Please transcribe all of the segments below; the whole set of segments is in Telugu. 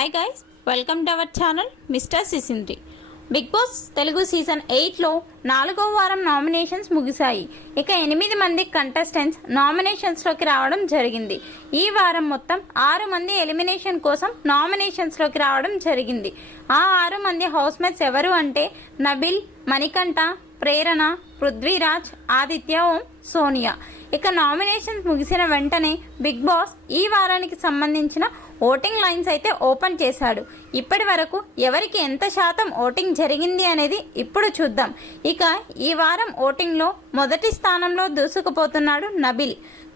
Hi guys, welcome to our channel mister Sisindri. Big boss Telugu season 8లో 4వ వారం నామినేషన్స్ ముగిశాయి. ఇక 8 మంది కంటెస్టెంట్స్ నామినేషన్స్లోకి రావడం జరిగింది. ఈ వారం మొత్తం 6 మంది ఎలిమినేషన్ కోసం నామినేషన్స్లోకి రావడం జరిగింది. ఆ 6 మంది హౌస్మేట్స్ ఎవరు అంటే నబిల్, మణికంఠ, ప్రేరణ, పృథ్వీరాజ్, ఆదిత్య ఓం, సోనియా. ఇక నామినేషన్స్ ముగిసిన వెంటనే బిగ్ బాస్ ఈ వారానికి సంబంధించిన ఓటింగ్ లైన్స్ అయితే ఓపెన్ చేశాడు. ఇప్పటి వరకు ఎవరికి ఎంత శాతం ఓటింగ్ జరిగింది అనేది ఇప్పుడు చూద్దాం. ఇక ఈ వారం ఓటింగ్లో మొదటి స్థానంలో దూసుకుపోతున్నాడు నబిల్.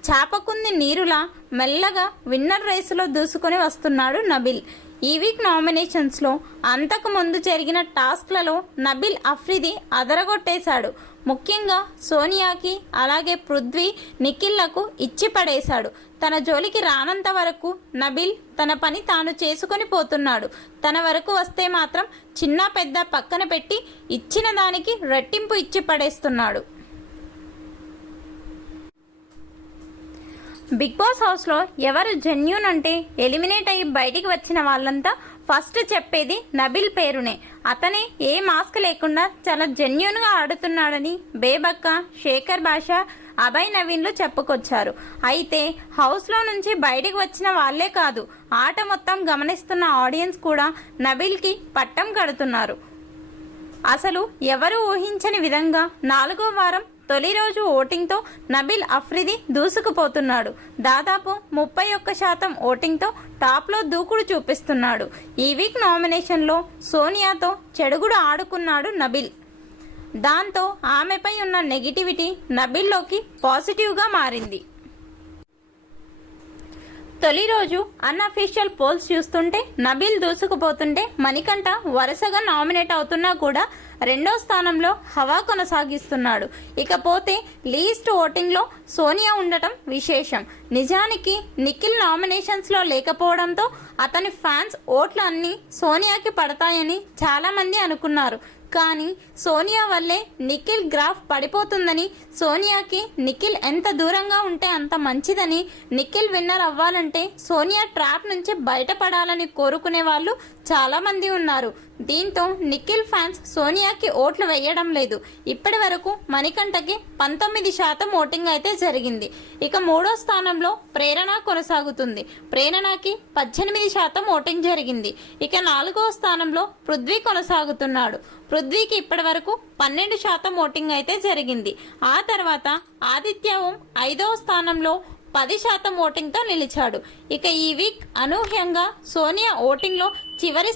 చాపకుంది నీరులా మెల్లగా విన్నర్ రేసులో దూసుకొని వస్తున్నాడు నబిల్. ఈ వీక్ నామినేషన్స్లో అంతకు ముందు జరిగిన టాస్క్లలో నబిల్ అఫ్రిది అదరగొట్టేశాడు. ముఖ్యంగా సోనియాకి అలాగే పృథ్వీ, నిఖిల్లకు ఇచ్చి పడేశాడు. తన జోలికి రానంత వరకు నబిల్ తన పని తాను చేసుకొని పోతున్నాడు. తన వరకు వస్తే మాత్రం చిన్న పెద్ద పక్కన పెట్టి ఇచ్చిన దానికి రెట్టింపు ఇచ్చి పడేస్తున్నాడు. బిగ్ బాస్ హౌస్లో ఎవరు జెన్యూన్ అంటే ఎలిమినేట్ అయ్యి బయటికి వచ్చిన వాళ్ళంతా ఫస్ట్ చెప్పేది నబిల్ పేరునే. అతనే ఏ మాస్క్ లేకుండా చాలా జెన్యూన్గా ఆడుతున్నాడని బేబక్క, శేఖర్ భాష, అభయ్ నవీన్లు చెప్పుకొచ్చారు. అయితే హౌస్లో నుంచి బయటికి వచ్చిన వాళ్లే కాదు, ఆట మొత్తం గమనిస్తున్న ఆడియన్స్ కూడా నబిల్కి పట్టం కడుతున్నారు. అసలు ఎవరు ఊహించని విధంగా 4వ వారం తొలి రోజు ఓటింగ్తో నబిల్ అఫ్రిది దూసుకుపోతున్నాడు. దాదాపు 31% ఓటింగ్తో టాప్లో దూకుడు చూపిస్తున్నాడు. ఈ వీక్ నామినేషన్లో సోనియాతో చెడుగుడు ఆడుకున్నాడు నబిల్. దాంతో ఆమెపై ఉన్న నెగిటివిటీ నబిల్లోకి పాజిటివ్గా మారింది. తొలి రోజు అన్అఫీషియల్ పోల్స్ చూస్తుంటే నబిల్ దూసుకుపోతుంటే మణికంఠ వరుసగా నామినేట్ అవుతున్నా కూడా 2వ స్థానంలో హవా కొనసాగిస్తున్నాడు. ఇకపోతే లీస్ట్ ఓటింగ్లో సోనియా ఉండటం విశేషం. నిజానికి నిఖిల్ నామినేషన్స్లో లేకపోవడంతో అతని ఫ్యాన్స్ ఓట్లు అన్నీ సోనియాకి పడతాయని చాలామంది అనుకున్నారు. కానీ సోనియా వల్లే నిఖిల్ గ్రాఫ్ పడిపోతుందని, సోనియాకి నిఖిల్ ఎంత దూరంగా ఉంటే అంత మంచిదని, నిఖిల్ విన్నర్ అవ్వాలంటే సోనియా ట్రాప్ నుంచి బయటపడాలని కోరుకునే వాళ్ళు చాలామంది ఉన్నారు. దీంతో నిఖిల్ ఫ్యాన్స్ సోనియాకి ఓట్లు వేయడం లేదు. ఇప్పటి వరకు మణికంఠకి 19% ఓటింగ్ అయితే జరిగింది. ఇక 3వ స్థానంలో ప్రేరణ కొనసాగుతుంది. ప్రేరణకి 18% ఓటింగ్ జరిగింది. ఇక 4వ స్థానంలో పృథ్వీ కొనసాగుతున్నాడు. పృథ్వీకి ఇప్పటి వరకు 12% ఓటింగ్ అయితే జరిగింది. ఆ తర్వాత ఆదిత్య ఓం 5వ స్థానంలో 10% ఓటింగ్తో నిలిచాడు. ఇక ఈ వీక్ అనూహ్యంగా సోనియా ఓటింగ్లో చివరి